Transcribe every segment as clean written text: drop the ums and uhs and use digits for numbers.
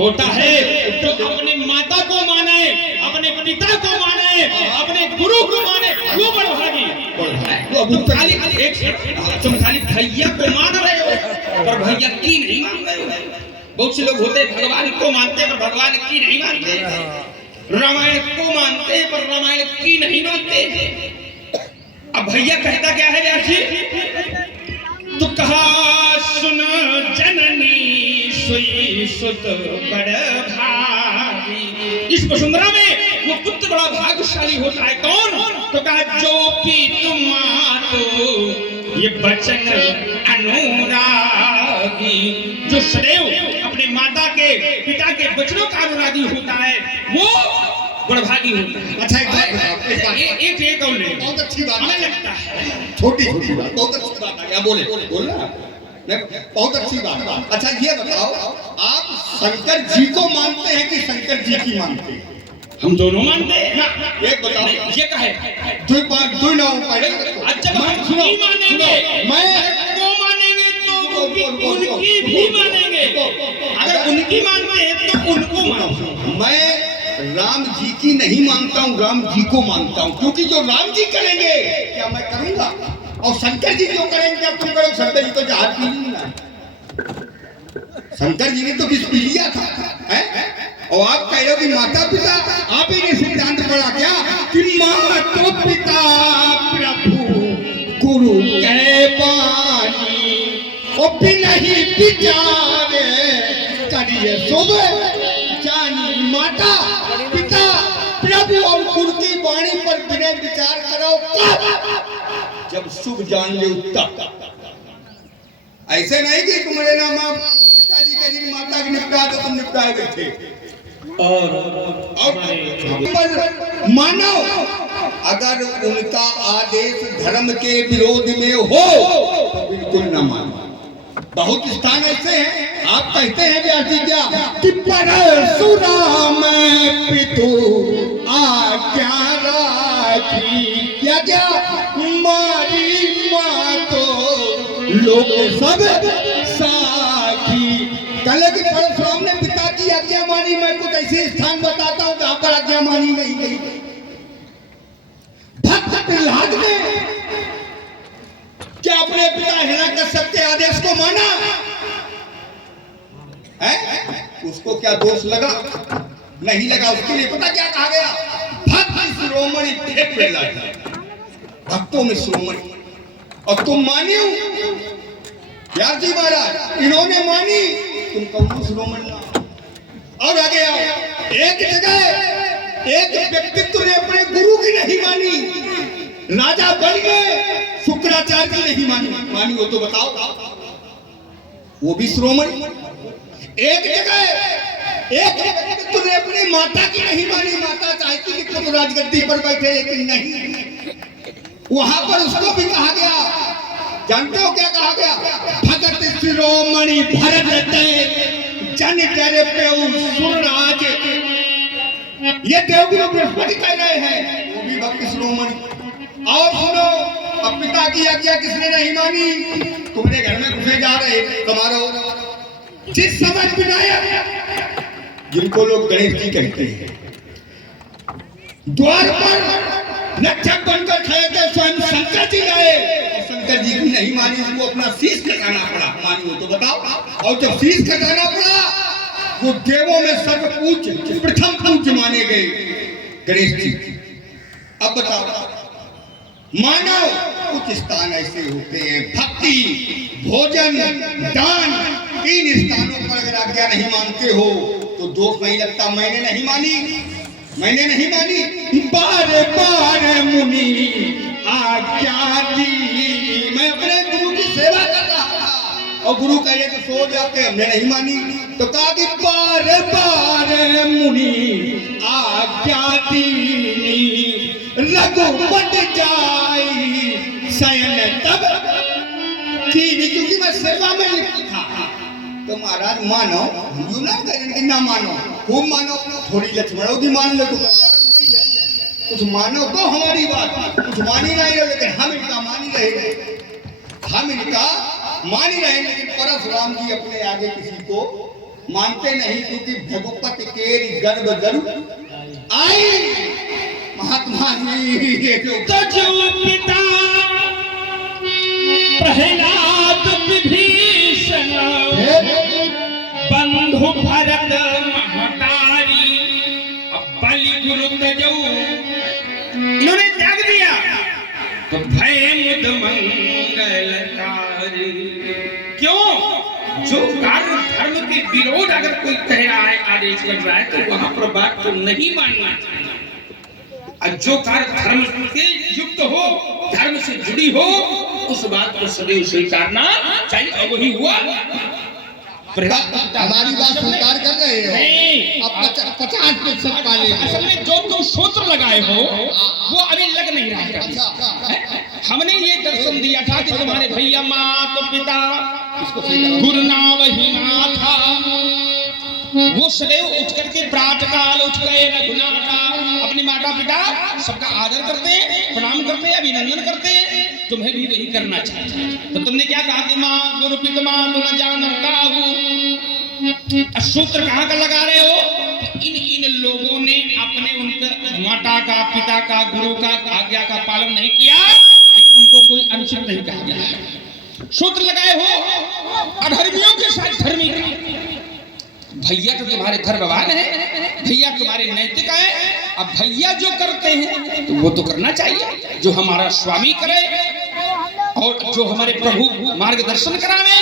होता है जो अपने माता को माने, अपने पिता को माने, अपने गुरु को माने, वो बड़भागी। तुम खाली भैया को मान रहे हो पर भैया की नहीं मान रहे हो। बहुत से लोग होते भगवान को मानते पर भगवान की नहीं मानते, रामायण को मानते पर रामायण की नहीं मानते। अब भैया कहता क्या है व्यास जी? तो कहा सुन जननी सोई सुत बड़ भागी। इस वसुंधरा में वो पुत्र बड़ा भाग्यशाली होता है। कौन? तो कहा जो कि तुम मातो ये बचन अनुरागी। जो सदैव अपने माता के पिता के वचनों का अनुरागी होता है वो बड़भागी होता है। अच्छा एक और ले, बहुत अच्छी बात हमें लगता है छोटी छोटी बात, बहुत अच्छी बात है। क्या बोले बोलना बहुत अच्छी बात। अच्छा ये बताओ, आप शंकर जी को मानते हैं कि शंकर जी की मानते हैं? हम दोनों मानते हैं ना। एक बताओ, ये कहे दुई ना जब हम नहीं मानेंगे, मैं को मानेंगे तो उनकी भी मानेंगे। अगर उनकी मानते हैं तो उनको मानेंगे। मैं राम जी की नहीं मानता हूँ, राम जी को मानता हूँ, क्योंकि जो राम जी करेंगे क्या मैं करूंगा, और शंकर जी जो करेंगे क्या तुम करो। शंकर जी तो जहाज पी लिया, शंकर जी ने तो विष पी लिया था, है? और आप कह रहे हो कि माता पिता, आप ही ने सिद्धांत पढ़ा क्या कि माँ तो पिता प्रभु गुरु के बानी, और बिना ही विचारे करिए सुबह जानी। माता पिता प्रभु और गुरु की वाणी पर बिना विचार करो जब शुभ जान ले तब। ऐसे नहीं कि तुम्हारे नाम आप पिताजी के दिन माता की निपटा तो तुम निपटाए बैठे। और मानो अगर उनका आदेश धर्म के विरोध में हो तो बिल्कुल न मानो। बहुत स्थान ऐसे हैं, आप कहते हैं व्यास जी क्या कि परशुराम पितु आज्ञा राखी, क्या क्या मारी माँ तो लोग सब साखी। कल की परशुराम ने पिता की आज्ञा मानी। मैं कुछ ऐसे स्थान बताता हूँ जहां पर आज्ञा मानी नहीं गई। भक्त प्रहलाद ने क्या अपने पिता हिरण्यकश्यप के आदेश को माना है? उसको क्या दोष लगा? नहीं लगा। उसके लिए पता क्या कहा गया? भक्त शिरोमणि थे प्रहलाद, भक्तों में शिरोमणि। और तुम मानी हो व्यास जी महाराज, इन्होंने मानी, तुम कौन शिरोमणि? और आगे आओ, एक जगह एक व्यक्तित्व ने अपने गुरु की नहीं मानी, राजा बन गए, शुक्राचार्य की नहीं मानी हो तो बताओ, वो भी श्रोमणी। एक जगह एक व्यक्तित्व ने अपनी माता की नहीं मानी, माता चाहती कि खुद राजगद्दी पर बैठे, लेकिन नहीं, वहां पर उसको भी कहा गया। जानते हो क्या कहा गया? भगत शिरोमणि भरत जन करे सुरराज। ये देवगुरु बृहस्पति कह रहे हैं, वो भी भक्त शिरोमणि। और सुनो, अब पिता की आज्ञा किसने नहीं मानी? तुम्हारे घर में घुसे जा रहे समारोह, जिस समय विनायक जिनको लोग गणेश जी कहते हैं, द्वार पर नक्षक बनकर खड़े थे, स्वयं शंकर जी गए। शंकर जी की नहीं मानी, उसको अपना शीश कटाना पड़ा। मानी हो तो बताओ। और जब शीश कटाना पड़ा, वो देवों में सर्वपूज्य प्रथम पूज्य माने गए गणेश जी। अब बताओ, मानो कुछ स्थान ऐसे होते हैं, भक्ति, भोजन, दान, 3 स्थानों पर अगर आज्ञा नहीं मानते हो तो दोष नहीं लगता। मैंने नहीं मानी, मैंने नहीं मानी, बार बार मुनि आज्ञा दी। मैं अपने गुरु की सेवा कर रहा था और गुरु कहे तो सो जाते, हमने नहीं मानी। तो कहा कि बार बार मुनि आज्ञा दी, रघुपत जाई शयन तब की। क्योंकि मैं सेवा में लिखा था। तो महाराज मानो, हम ना करें कि ना मानो, खूब मानो, थोड़ी लक्ष्मणों की मान लो, कुछ मानो तो हमारी बात, कुछ मानी नहीं रहे, लेकिन हम इनका मानी रहे, हम इनका मानी रहे। लेकिन परशुराम जी अपने आगे किसी को मानते नहीं क्योंकि भगवत के गर्भ गर्भ आई महात्मा जी ये जो तो जो पिता प्रहलाद विभीषण बंधु भरत महतारी बलि गुरु तजौ इन्होंने त्याग दिया तो भय मुद मंगलकारी। क्यों? जो कार्य धर्म के विरोध अगर कोई कह रहा है आदेश कर रहा है तो वहां पर बात को नहीं मानना चाहिए। और जो कार्य धर्म के युक्त हो धर्म से जुड़ी हो उस बात को सदैव स्वीकारना चाहिए। और वही हुआ। हमारी बात स्वीकार कर रहे हो? नहीं, अब 50% वाले असल में जो तुम सूत्र लगाए हो वो अभी लग नहीं रहा है। हमने ये दर्शन दिया था कि तुम्हारे भैया माँ तो पिता गुरुनाम ही था वो सदैव उठ करके प्रातःकाल उठ गए रघुनाथा अपने माता पिता सबका आदर करते प्रणाम करते अभिनंदन करते। तुम्हें भी वही करना चाहिए। तो तुमने क्या कहा कि माँ गुरु पिता माँ तुम जानता हूँ। सूत्र कहाँ का लगा रहे हो? इन लोगों ने अपने उनका माता का पिता का गुरु का आज्ञा का पालन नहीं किया लेकिन उनको कोई अनुचित नहीं कहा गया। सूत्र लगाए हो अधर्मियों के साथ धर्मी। भैया तो तुम्हारे धर्मवान है, भैया तुम्हारे नैतिक है। अब भैया जो करते हैं तो वो तो करना चाहिए। जो हमारा स्वामी करे और जो हमारे प्रभु मार्गदर्शन करावे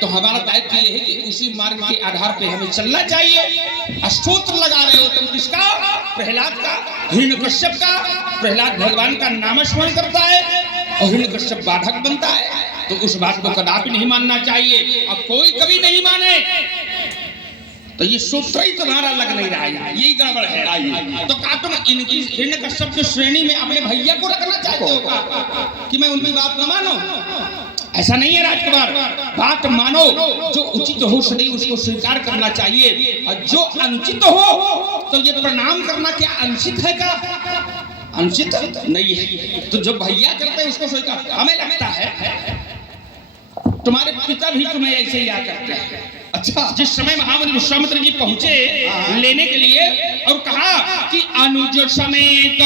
तो हमारा दायित्व ये है कि उसी मार्ग के आधार पे हमें चलना चाहिए। स्तोत्र लगा रहे हो तुम किसका? प्रहलाद का, हिरण्यकश्यप का। प्रहलाद भगवान का नामस्मरण करता है और हिरण्यकश्यप बाधक बनता है तो उस बात को कदापि नहीं मानना चाहिए। अब कोई कभी नहीं माने तो ये सूत्र ही तुम्हारा लग नहीं रहा है, यही गड़बड़ है। तो क्या तुम इनकी हिरण्यकश्यप की श्रेणी में अपने भैया को रखना चाहते हो का? कि मैं उनकी बात न मानो? ऐसा नहीं है राजकुमार। बात मानो, जो उचित हो सदैव उसको स्वीकार करना चाहिए और जो अनुचित हो तो ये प्रणाम करना क्या अनुचित है का? अनुचित नहीं है। तो जो भैया करते हैं उसको स्वीकार। हमें लगता है तुम्हारे पिता भी तुम्हें ऐसे ही याद करते हैं। अच्छा, जिस समय महामुनि विश्वामित्र जी पहुंचे लेने के लिए और कहा कि अनुज समेत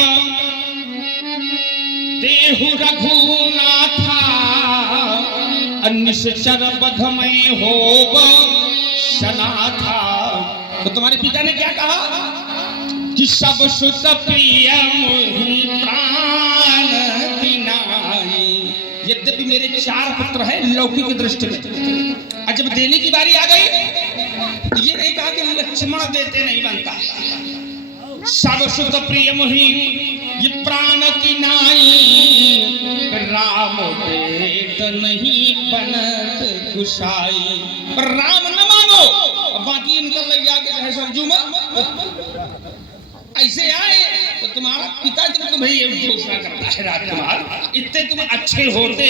देहु रघुनाथा निश्चर बधमय होव सनाथा। तो तुम्हारे पिता ने क्या कहा कि सब सुत प्रिय मोहि प्राण दिनाई। यद्यपि मेरे 4 पुत्र हैं लौकिक दृष्टि में, और जब देने की बारी आ गई तो ये नहीं कहा कि लक्ष्मण देते नहीं बनता। सब सुत प्रिय मोहि ये प्राण की नाई राम देत नहीं बनत गुसाई। पर राम न मानो बाकी इनका लग जाके सरजू में ऐसे आए तो तुम्हारा पिता जब तुम्हें ये घोषणा करता है राजकुमार, इतने तुम अच्छे होते,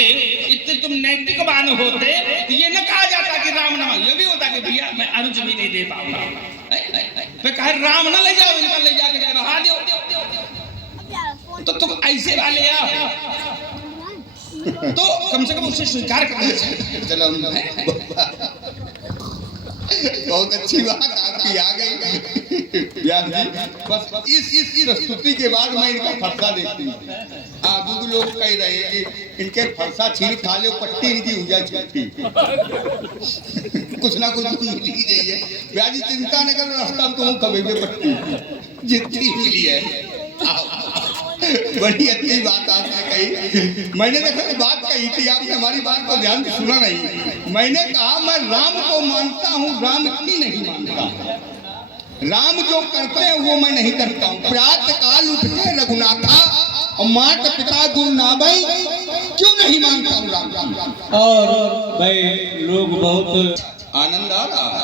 इतने तुम नैतिकवान होते तो ये न कहा जाता कि राम न मानो। ये भी होता कि भैया मैं अनुज भी नहीं दे पाऊंगा। फिर कहे राम न ले जाओ, इनका ले जाके जाए बहा दो। तो तुम ऐसे वाले आओ तो कम से कम उसे स्वीकार करना चाहिए। चलो बहुत अच्छी बात आपकी आ गई व्यास जी। बस इस प्रस्तुति के बाद मैं इनका फरसा देखती हूँ। आगू लोग कह रहे हैं कि इनके फरसा छीन खा लो पट्टी इनकी उजा छुट्टी कुछ ना कुछ मिल ही जाइए। व्यास जी चिंता न करो, रास्ता में तुम कभी भी पट्टी जितनी मिली है। बड़ी अच्छी बात आपने कही। मैंने देखो बात कही थी, आपने हमारी बात को ध्यान से सुना नहीं। मैंने कहा मैं राम को मानता हूँ, राम की नहीं मानता। राम जो करते हैं वो मैं नहीं करता हूँ। प्रातः काल उठ के रघुनाथा और माता पिता गुरु नाभई क्यों नहीं मानता हूँ राम। और भाई लोग बहुत आनंद आ रहा।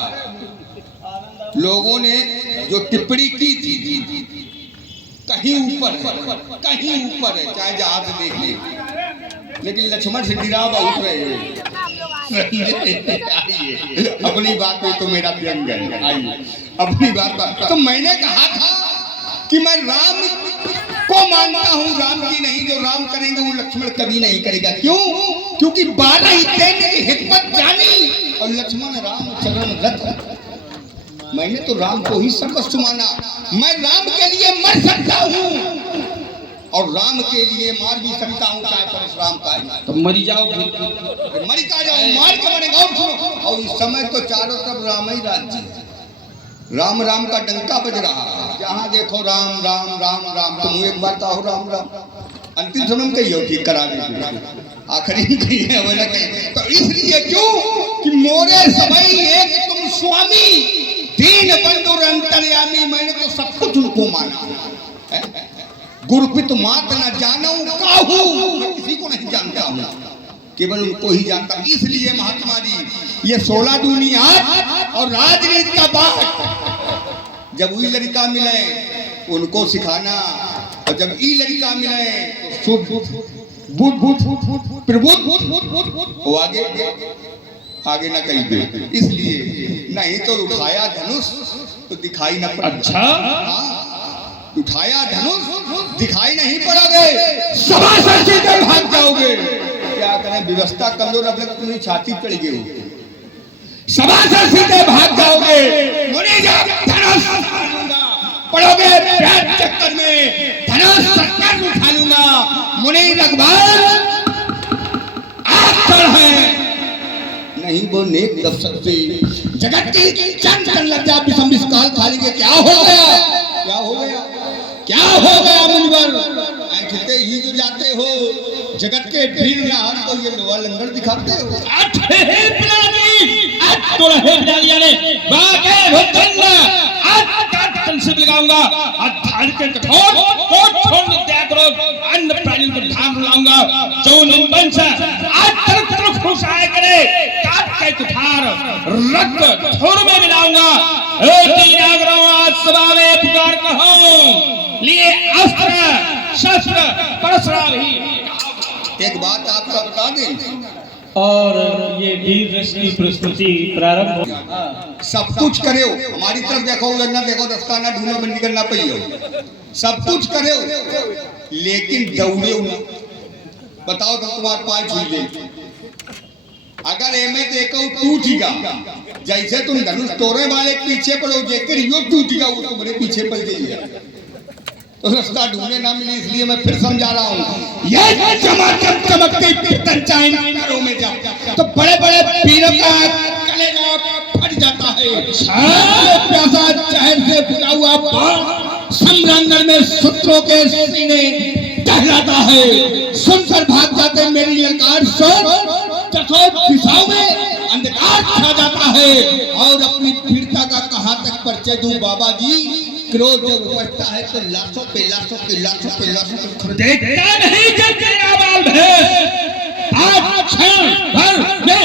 लोगों ने जो टिप्पणी की थी कहीं ऊपर है, चाहे जहाज देख ले, लेकिन लक्ष्मण से गिरा बहुत रहे हैं। आइए अपनी बात में तो मेरा व्यंग है। आइए अपनी बात तो मैंने कहा था कि मैं राम को मानता हूँ, राम की नहीं। जो राम करेंगे वो लक्ष्मण कभी नहीं करेगा। क्यों? क्योंकि 12 ही दिन की हिकमत जानी और लक्ष्मण राम चरण रत मैंने तो राम को ही सर्वस्व माना। मैं राम के लिए मर सकता हूँ और राम के लिए मार भी सकता हूँ, चाहे परशुराम का है। तो मरी जाओ, मरी का जाओ, मार के मरेगा। और सुनो, और इस समय तो चारों तरफ राम ही राज्य है। राम राम का डंका बज रहा है, जहाँ देखो राम राम राम राम। तुम एक बार कहो राम राम, अंतिम समय में कहियो ठीक करा दे, आखिरी में कहिए वह कहीं। तो इसलिए क्यों कि मोरे सबई एक तुम स्वामी, दीन बंधु अंतर्यामी। मैंने तो सब कुछ उनको माना। गुरुपित मात न जानू काहू, मैं किसी को नहीं जानता हूँ, केवल उनको ही जानता। इसलिए महात्मा जी ये 16 दूनी 8 और राजनीति का बात, जब वही लड़का मिले उनको सिखाना, और जब ई लड़का मिले तो शुद्ध बुद्ध प्रबुद्ध वो आगे न कहीं दे। इसलिए नहीं तो उठाया धनुष तो दिखाई न पड़ा। अच्छा, हाँ, उठाया धनुष दिखाई नहीं पड़ोगे, सभा से सीधे भाग जाओगे। क्या करें, व्यवस्था कमजोर, अब तक तुम्हें छाती चढ़ गई, सभा से सीधे भाग जाओगे। धनुष पड़ोगे प्यार चक्कर में, धनुष सरकार उठा लूंगा। मुनि रघुवर आप है नहीं, वो नेक दफ्तर से जगत की चंद चंद लज्जा विषम विस्काल खा लेंगे। क्या हो गया, क्या हो गया, क्या हो गया मुनिवर? ऐठते ही जो जाते हो जगत के भीड़ में हम तो ये लोहा लंगर दिखाते हो। से लगाऊंगा, के कठोर कोट छोड़ त्याग करो, अन्य प्राणियों को धाम लाऊंगा। जो निंबन से आज तरफ तरफ खुशाए करे, काट के कुठार रक्त थोड़ में मिलाऊंगा। तीन आग्रहों आज सभा में पुकार कहो, लिए अस्त्र शस्त्र परशुराम ही। एक बात आपका बता दें, और ये वीर रस की प्रस्तुति प्रारंभ हो। सब कुछ करे हो, हमारी तरफ देखो ना देखो, दस्ताना ढूंढो बंदी करना पहियो, सब कुछ करे हो, लेकिन दौड़े हो ना। बताओ तो तुम्हारे पाँव छू ले, अगर एमे देखो टूटेगा, जैसे तुम धनुष तोड़ने वाले पीछे पड़ो, जेकर यो टूटेगा वो तुम्हारे पीछे पड़ गई। तो रास्ता ढूंढने ना मिली, इसलिए मैं फिर समझा रहा हूँ। ये चमकते घरों में जाओ तो बड़े बड़े पीरों का कलेजा फट जाता है। प्यासा शहर से फुला हुआ बाण संग्रांगण में शत्रुओं के सीने टहलाता है। सुनकर भाग जाते मेरी ललकार दिशाओं में अंधकार छा जाता है। और अपनी पीड़िता का कहाँ तक परिचय दूं बाबा जी? क्रोध जब उपजता है तो लाशों पे लाशों पे लाशों पे लाशों पे देखता नहीं कि तेरा बाल है। आज क्षण भर में